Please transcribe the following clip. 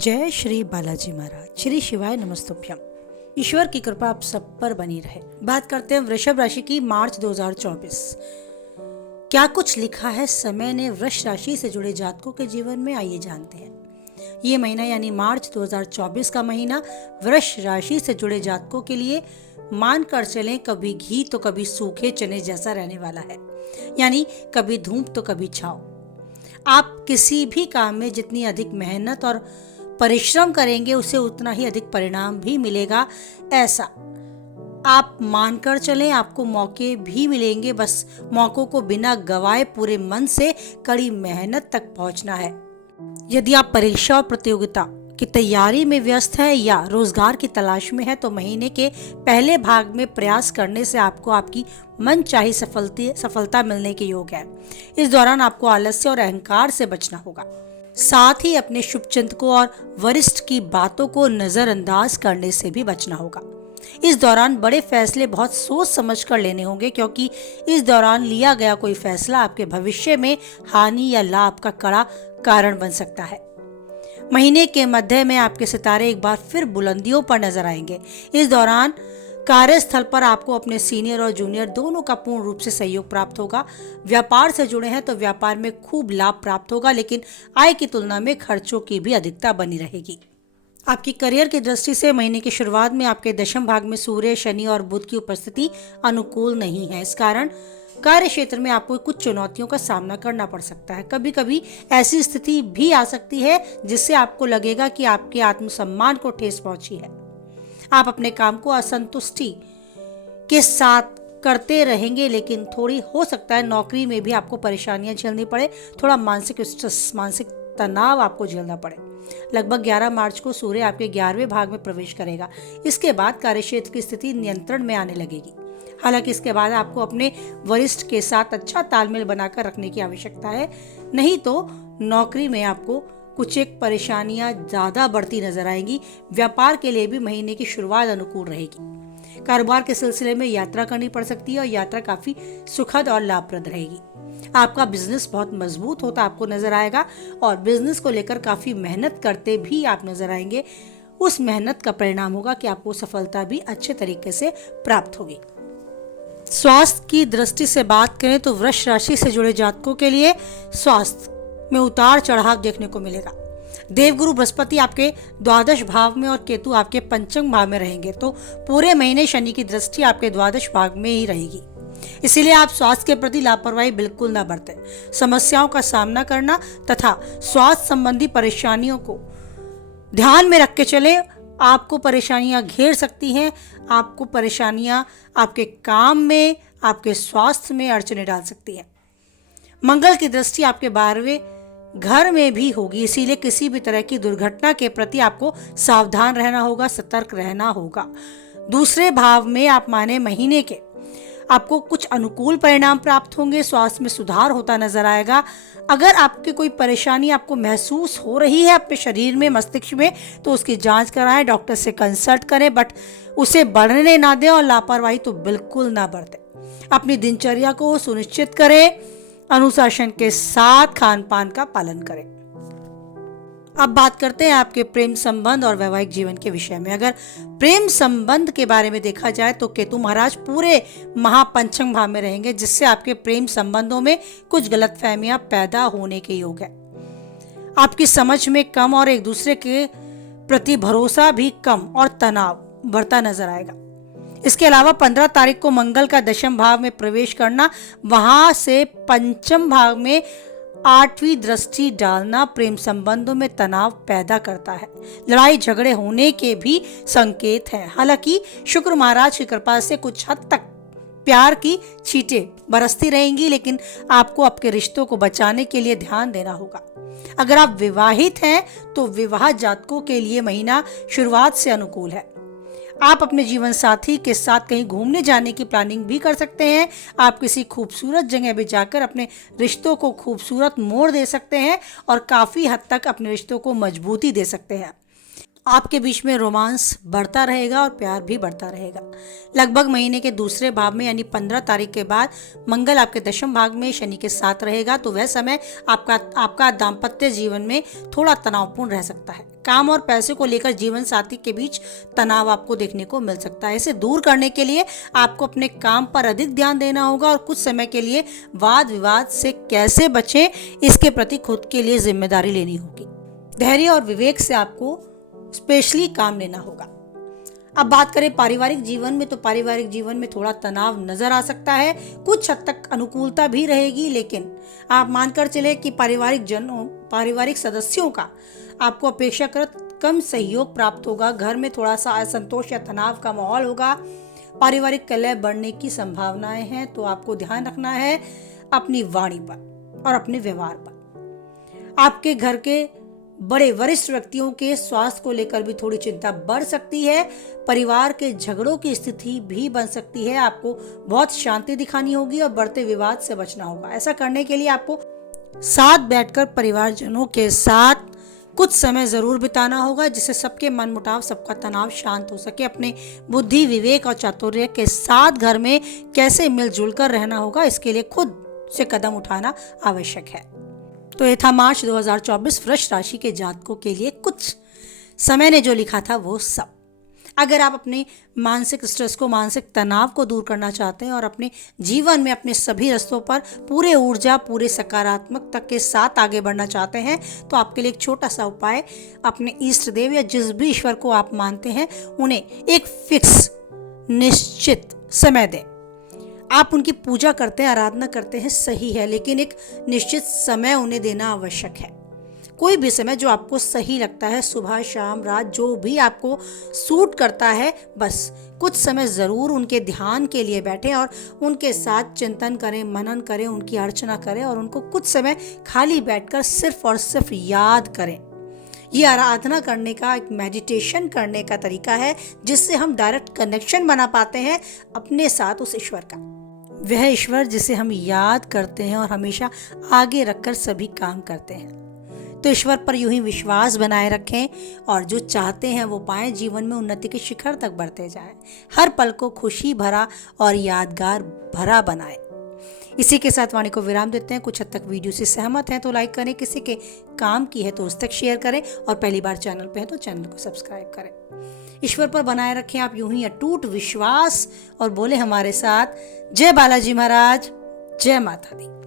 जय श्री बालाजी महाराज। श्री शिवाय नमस्तुभ्यम। ईश्वर की कृपा आप सब पर बनी रहे। बात करते हैं वृषभ राशि की मार्च 2024। क्या कुछ लिखा है समय ने वृष राशि से जुड़े जातकों के जीवन में, आइए जानते हैं। ये महीना यानी मार्च 2024 का महीना वृष राशि से जुड़े जातकों के लिए मान कर चलें कभी घी तो कभी सूखे चने जैसा रहने वाला है, यानी कभी धूप तो कभी छाव। आप किसी भी काम में जितनी अधिक मेहनत और परिश्रम करेंगे उसे उतना ही अधिक परिणाम भी मिलेगा, ऐसा आप मानकर चलें। आपको मौके भी मिलेंगे, बस मौकों को बिना गवाए पूरे मन से कड़ी मेहनत तक पहुंचना है। यदि आप परीक्षा और प्रतियोगिता की तैयारी में व्यस्त है या रोजगार की तलाश में है तो महीने के पहले भाग में प्रयास करने से आपको आपकी मनचाही सफलता मिलने के योग है। इस दौरान आपको आलस्य और अहंकार से बचना होगा। साथ ही अपने शुभचिंतकों और वरिष्ठ की बातों को नजरअंदाज करने से भी बचना होगा। इस दौरान बड़े फैसले बहुत सोच समझ कर लेने होंगे, क्योंकि इस दौरान लिया गया कोई फैसला आपके भविष्य में हानि या लाभ का कड़ा कारण बन सकता है। महीने के मध्य में आपके सितारे एक बार फिर बुलंदियों पर नजर आएंगे। इस दौरान कार्यस्थल पर आपको अपने सीनियर और जूनियर दोनों का पूर्ण रूप से सहयोग प्राप्त होगा। व्यापार से जुड़े हैं तो व्यापार में खूब लाभ प्राप्त होगा, लेकिन आय की तुलना में खर्चों की भी अधिकता बनी रहेगी। आपकी करियर की दृष्टि से महीने की शुरुआत में आपके दशम भाग में सूर्य, शनि और बुध की उपस्थिति अनुकूल नहीं है। इस कारण कार्य क्षेत्र में आपको कुछ चुनौतियों का सामना करना पड़ सकता है। कभी कभी ऐसी स्थिति भी आ सकती है जिससे आपको लगेगा कि आपके आत्मसम्मान को ठेस पहुंची है। आप अपने काम को असंतुष्टि के साथ करते रहेंगे, लेकिन थोड़ी हो सकता है नौकरी में भी आपको परेशानियां झेलनी पड़े। थोड़ा मानसिक स्ट्रेस, मानसिक तनाव आपको झेलना पड़े। लगभग 11 मार्च को सूर्य आपके 11वें भाग में प्रवेश करेगा। इसके बाद कार्यक्षेत्र की स्थिति नियंत्रण में आने लगेगी। हालांकि इसके बाद आपको अपने वरिष्ठ के साथ अच्छा तालमेल बनाकर रखने की आवश्यकता है, नहीं तो नौकरी में आपको कुछ एक परेशानियां ज्यादा बढ़ती नजर आएंगी। व्यापार के लिए भी महीने की शुरुआत अनुकूल रहेगी। कारोबार के सिलसिले में यात्रा करनी पड़ सकती है और यात्रा काफी सुखद और लाभप्रद रहेगी। आपका बिजनेस बहुत मजबूत होता आपको नजर आएगा और बिजनेस को लेकर काफी मेहनत करते भी आप नजर आएंगे। उस मेहनत का परिणाम होगा कि आपको सफलता भी अच्छे तरीके से प्राप्त होगी। स्वास्थ्य की दृष्टि से बात करें तो वृष राशि से जुड़े जातकों के लिए स्वास्थ्य में उतार चढ़ाव देखने को मिलेगा। देवगुरु बृहस्पति आपके द्वादश भाव में और केतु आपके पंचम भाव में रहेंगे, तो पूरे महीने शनि की दृष्टि आपके द्वादश भाव में ही रहेगी। इसीलिए आप स्वास्थ्य के प्रति लापरवाही बिल्कुल ना बरतें। समस्याओं का सामना करना तथा स्वास्थ्य संबंधी परेशानियों को ध्यान में रख के चले। आपको परेशानियां घेर सकती हैं। आपको परेशानियां आपके काम में, आपके स्वास्थ्य में अड़चने डाल सकती हैं। मंगल की दृष्टि आपके 12वें घर में भी होगी, इसीलिए किसी भी तरह की दुर्घटना के प्रति आपको सावधान रहना होगा, सतर्क रहना होगा। दूसरे भाव में आप माने महीने के आपको कुछ अनुकूल परिणाम प्राप्त होंगे। स्वास्थ्य में सुधार होता नजर आएगा। अगर आपकी कोई परेशानी आपको महसूस हो रही है अपने शरीर में, मस्तिष्क में, तो उसकी जांच कराएं, डॉक्टर से कंसल्ट करें, बट उसे बढ़ने ना दें और लापरवाही तो बिल्कुल ना बरतें। अपनी दिनचर्या को सुनिश्चित करें, अनुशासन के साथ खान पान का पालन करें। अब बात करते हैं आपके प्रेम संबंध और वैवाहिक जीवन के विषय में। अगर प्रेम संबंध के बारे में देखा जाए तो केतु महाराज पूरे महापंचम भाव में रहेंगे, जिससे आपके प्रेम संबंधों में कुछ गलतफहमियां पैदा होने के योग है। आपकी समझ में कम और एक दूसरे के प्रति भरोसा भी कम और तनाव बढ़ता नजर आएगा। इसके अलावा 15 तारीख को मंगल का दशम भाव में प्रवेश करना, वहां से पंचम भाव में 8वीं दृष्टि डालना प्रेम संबंधों में तनाव पैदा करता है। लड़ाई झगड़े होने के भी संकेत हैं। हालांकि शुक्र महाराज की कृपा से कुछ हद तक प्यार की छींटें बरसती रहेंगी, लेकिन आपको आपके रिश्तों को बचाने के लिए ध्यान देना होगा। अगर आप विवाहित हैं तो विवाह जातकों के लिए महीना शुरुआत से अनुकूल है। आप अपने जीवन साथी के साथ कहीं घूमने जाने की प्लानिंग भी कर सकते हैं। आप किसी खूबसूरत जगह भी जाकर अपने रिश्तों को खूबसूरत मोड़ दे सकते हैं और काफ़ी हद तक अपने रिश्तों को मजबूती दे सकते हैं। आपके बीच में रोमांस बढ़ता रहेगा और प्यार भी बढ़ता रहेगा। लगभग महीने के दूसरे भाव में यानी 15 तारीख के बाद मंगल आपके दशम भाग में शनि के साथ रहेगा, तो वह समय आपका दाम्पत्य जीवन में थोड़ा तनावपूर्ण रह सकता है। काम और पैसे को लेकर जीवन साथी के बीच तनाव आपको देखने को मिल सकता है। इसे दूर करने के लिए आपको अपने काम पर अधिक ध्यान देना होगा और कुछ समय के लिए वाद विवाद से कैसे बचें, इसके प्रति खुद के लिए जिम्मेदारी लेनी होगी। धैर्य और विवेक से आपको स्पेशली काम लेना होगा। अब बात करें पारिवारिक जीवन में, तो पारिवारिक जीवन में थोड़ा तनाव नजर आ सकता है। कुछ हद तक अनुकूलता भी रहेगी, लेकिन आप मानकर चले कि पारिवारिक सदस्यों का आपको अपेक्षाकृत कम सहयोग प्राप्त होगा। घर में थोड़ा सा असंतोष या तनाव का माहौल होगा। पारिवारिक कलह बढ़ने की संभावनाएं हैं, तो आपको ध्यान रखना है अपनी वाणी पर और अपने व्यवहार पर। आपके घर के बड़े वरिष्ठ व्यक्तियों के स्वास्थ्य को लेकर भी थोड़ी चिंता बढ़ सकती है। परिवार के झगड़ों की स्थिति भी बन सकती है। आपको बहुत शांति दिखानी होगी और बढ़ते विवाद से बचना होगा। ऐसा करने के लिए आपको साथ बैठकर परिवारजनों के साथ कुछ समय जरूर बिताना होगा, जिससे सबके मनमुटाव, सबका तनाव शांत हो सके। अपने बुद्धि, विवेक और चातुर्य के साथ घर में कैसे मिलजुल कर रहना होगा, इसके लिए खुद से कदम उठाना आवश्यक है। तो ये था मार्च 2024 वृष राशि के जातकों के लिए कुछ समय ने जो लिखा था वो सब। अगर आप अपने मानसिक स्ट्रेस को, मानसिक तनाव को दूर करना चाहते हैं और अपने जीवन में अपने सभी रास्तों पर पूरे ऊर्जा, पूरे सकारात्मकता के साथ आगे बढ़ना चाहते हैं, तो आपके लिए एक छोटा सा उपाय, अपने इष्ट देव या जिस भी ईश्वर को आप मानते हैं उन्हें एक फिक्स निश्चित समय दें। आप उनकी पूजा करते हैं, आराधना करते हैं, सही है, लेकिन एक निश्चित समय उन्हें देना आवश्यक है। कोई भी समय जो आपको सही लगता है, सुबह, शाम, रात, जो भी आपको सूट करता है, बस कुछ समय ज़रूर उनके ध्यान के लिए बैठें और उनके साथ चिंतन करें, मनन करें, उनकी अर्चना करें और उनको कुछ समय खाली बैठकर सिर्फ और सिर्फ याद करें। ये आराधना करने का, एक मेडिटेशन करने का तरीका है, जिससे हम डायरेक्ट कनेक्शन बना पाते हैं अपने साथ उस ईश्वर का। वह ईश्वर जिसे हम याद करते हैं और हमेशा आगे रखकर सभी काम करते हैं। तो ईश्वर पर यूं ही विश्वास बनाए रखें और जो चाहते हैं वो पाएं। जीवन में उन्नति के शिखर तक बढ़ते जाएं। हर पल को खुशी भरा और यादगार भरा बनाएं। इसी के साथ वाणी को विराम देते हैं। कुछ हद तक वीडियो से सहमत हैं तो लाइक करें, किसी के काम की है तो उस तक शेयर करें और पहली बार चैनल पे है तो चैनल को सब्सक्राइब करें। ईश्वर पर बनाए रखें आप यूं ही अटूट विश्वास और बोले हमारे साथ, जय बालाजी महाराज, जय माता दी।